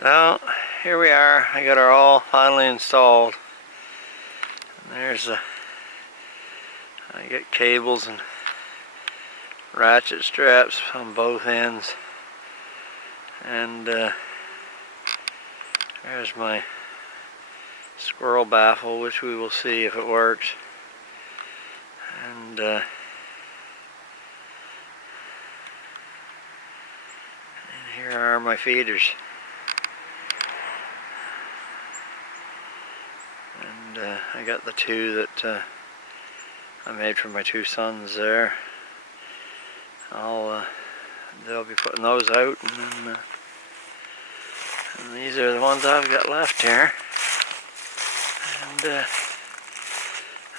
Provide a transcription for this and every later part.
Well, here we are. I got her all finally installed. And there's I got cables and ratchet straps on both ends. And there's my squirrel baffle, which we will see if it works. And here are my feeders. And I got the two that I made for my two sons there. They'll be putting those out, and these are the ones I've got left here. And I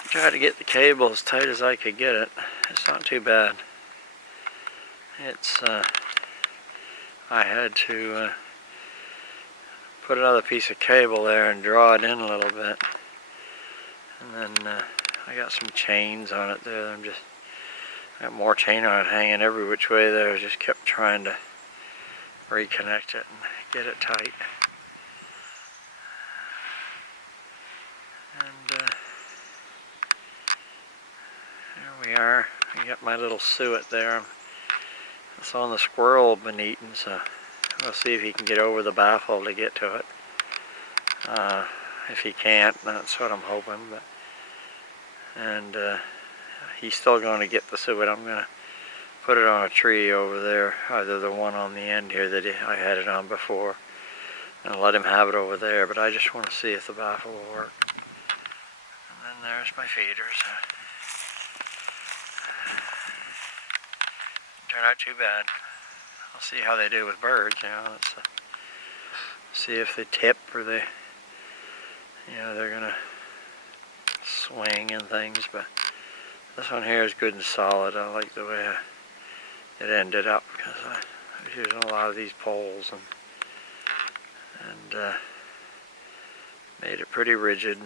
tried to get the cable as tight as I could get it. It's not too bad. It's I had to put another piece of cable there and draw it in a little bit, and then I got some chains on it there. I got more chain on it hanging every which way there. I just kept trying to reconnect it and get it tight. And there we are. I got my little suet there. It's on the squirrel been eating, so we'll see if he can get over the baffle to get to it. If he can't, that's what I'm hoping. And he's still going to get the suet. I'm going to put it on a tree over there, either the one on the end here that I had it on before, and let him have it over there. But I just want to see if the baffle will work. And then there's my feeders. Turned out too bad. I'll see how they do with birds, Let's see if they tip or they're gonna swing and things. But this one here is good and solid. I like the way it ended up, because I was using a lot of these poles and made it pretty rigid.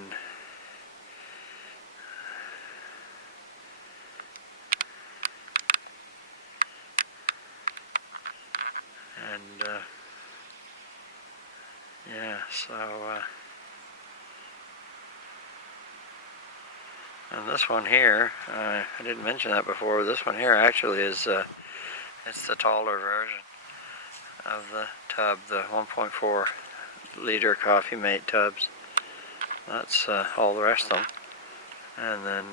Yeah, so and this one here, I didn't mention that before. This one here actually is it's the taller version of the tub, the 1.4 liter Coffee Mate tubs. That's all the rest of them. And then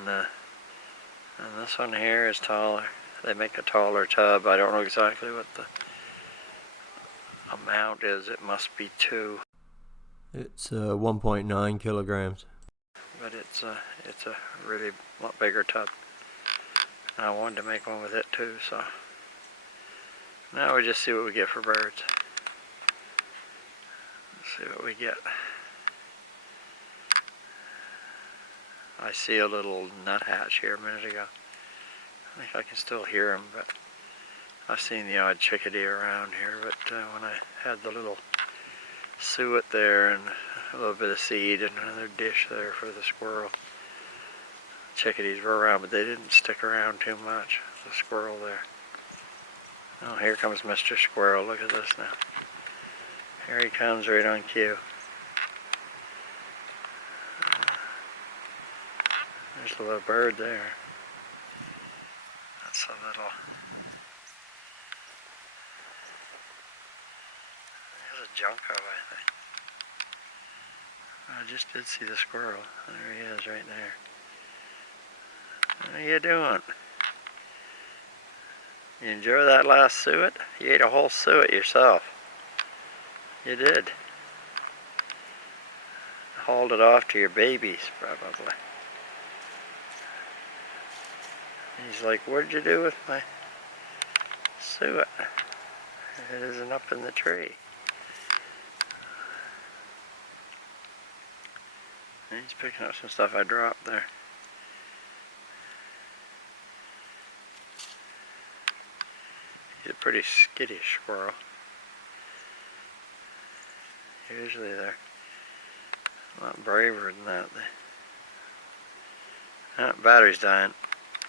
and this one here is taller. They make a taller tub. I don't know exactly what the amount is. It must be 2. It's 1.9 kilograms. But it's a really lot bigger tub. And I wanted to make one with it too, so now we just see what we get for birds. Let's see what we get. I see a little nuthatch here a minute ago. I think I can still hear him, but I've seen the odd chickadee around here. But when I had the little suet there and a little bit of seed and another dish there for the squirrel, chickadees were around, but they didn't stick around too much. The squirrel there. Oh, here comes Mr. Squirrel. Look at this now. Here he comes right on cue. There's a little bird there. That's a little... There's a junco, I think. I just did see the squirrel. There he is right there. How you doing? You enjoy that last suet? You ate a whole suet yourself. You did. Hauled it off to your babies, probably. He's like, what'd you do with my suet? It isn't up in the tree. And he's picking up some stuff I dropped there. He's a pretty skittish squirrel. Usually they're a lot braver than that. Battery's dying.